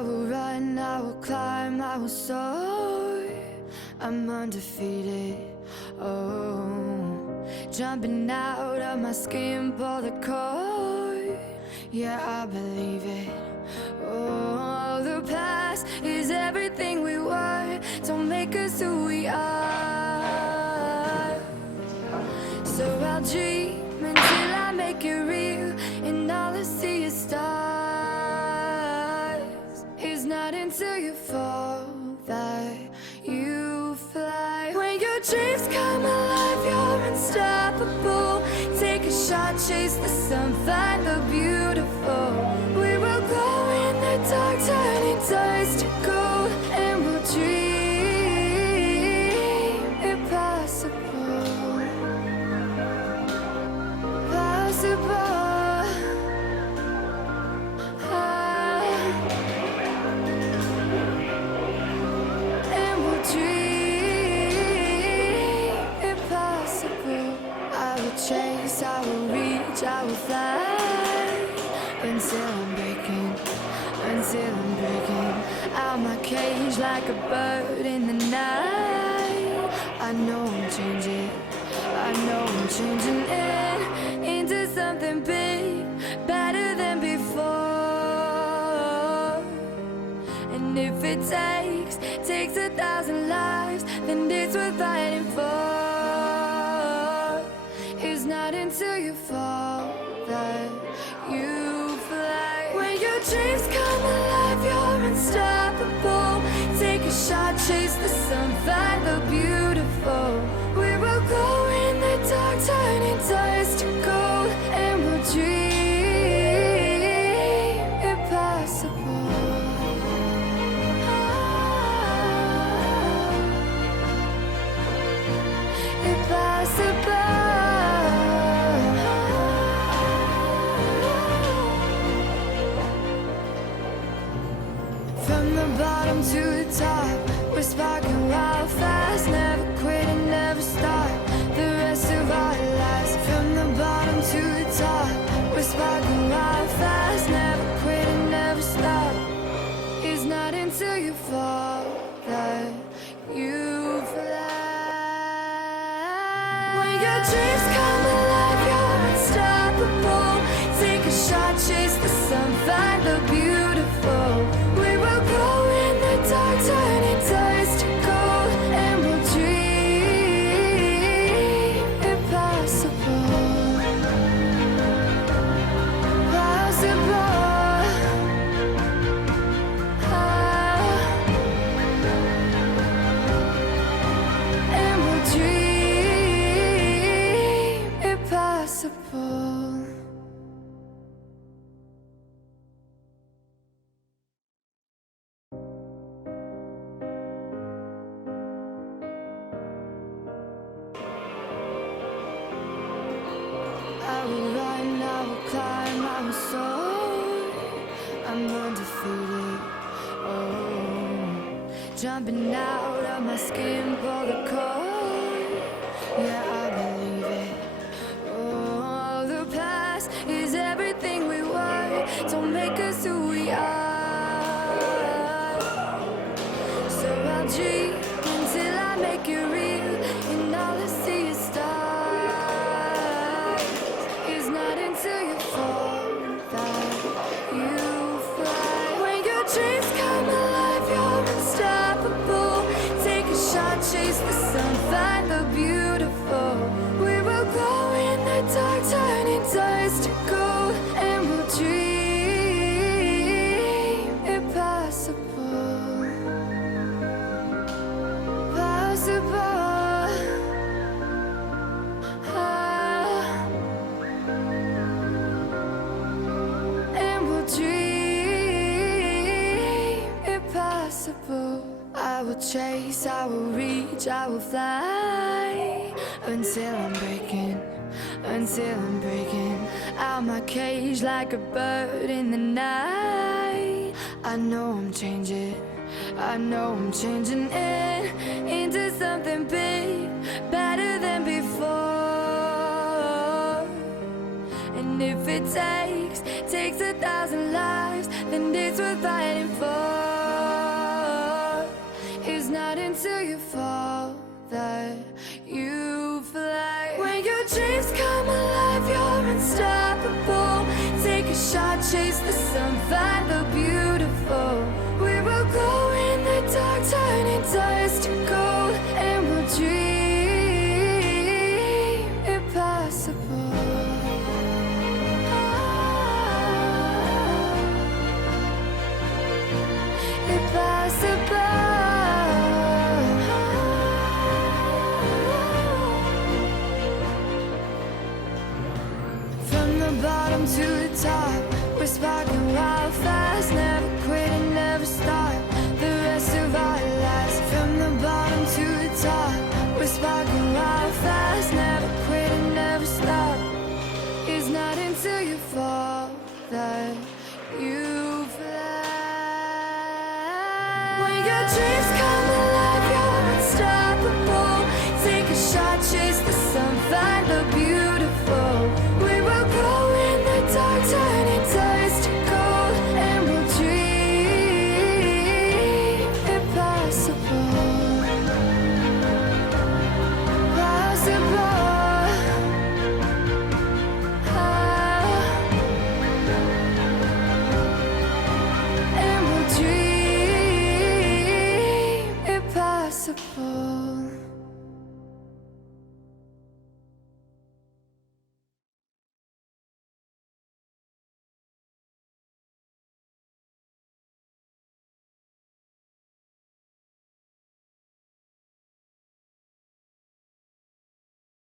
I will run, I will climb, I will soar. I'm undefeated, oh. Jumping out of my skin, pull the cord. Yeah, I believe it. Oh, the past is everything we were. Don't make us who we are. So I'll dream until I make it real, and all I see is stars. It's not until you fall that you fly. When your dreams come alive, you're unstoppable. Take a shot, chase the sun, find the beautiful. We will glow in the dark, turning dust to gold, and we'll dream impossible. Possible. And we'll dream impossible. I will chase, I will reach, I will fly until I'm breaking, until I'm breaking out my cage like a bird in the night. I know I'm changing, I know I'm changing it into something big, better than before. And if it takes 1,000 lives, then it's worth fighting for. It's not until you fall that you fly. When your dreams come alive, you're unstoppable. Take a shot, chase the sun, find the beautiful. We will go in the dark, turning dust to gold, and we'll dream impossible. Impossible. From the bottom to the top, we're sparking wild fast. Never quit and never stop the rest of our lives. From the bottom to the top, we're sparking wild fast. Never quit and never stop. It's not until you fall that you fly. When your dreams come alive, you're unstoppable. Take a shot, chase the sun, find the beautiful. We will go in the dark, turning dust to gold, and we'll dream impossible. Possible. And we'll dream impossible. I will run, I will climb, I will soar. I'm undefeated, oh. Jumping out of my skin, pull the cord. Yeah, I believe it. Oh, the past is everything we were. Don't make us who we are. So I'll dream until I make it real, and all I see is stars. It's not until you fall that you fly. When your dreams come alive, you're unstoppable. Take a shot, chase the sun, find the beautiful. We will go in the dark, turning dust to gold, and we'll dream impossible. Possible. And we'll dream impossible. I will chase, I will reach, I will fly until I'm breaking, until I'm breaking out my cage like a bird in the night. I know I'm changing, I know I'm changing it into something big, better than before. And if it takes 1,000 lives, then it's worth fighting for. until you fall that you fly. When your dreams come alive, you're unstoppable. Take a shot, chase the sun, find the beautiful. We will glow in the dark, turning dust to gold, and we'll dream impossible. Impossible. From the bottom to the top, we're sparking wild fast. Never quit and never stop the rest of our lives. From the bottom to the top, we're sparking wild fast. Never quit and never stop. It's not until you fall that you fly. When your dreams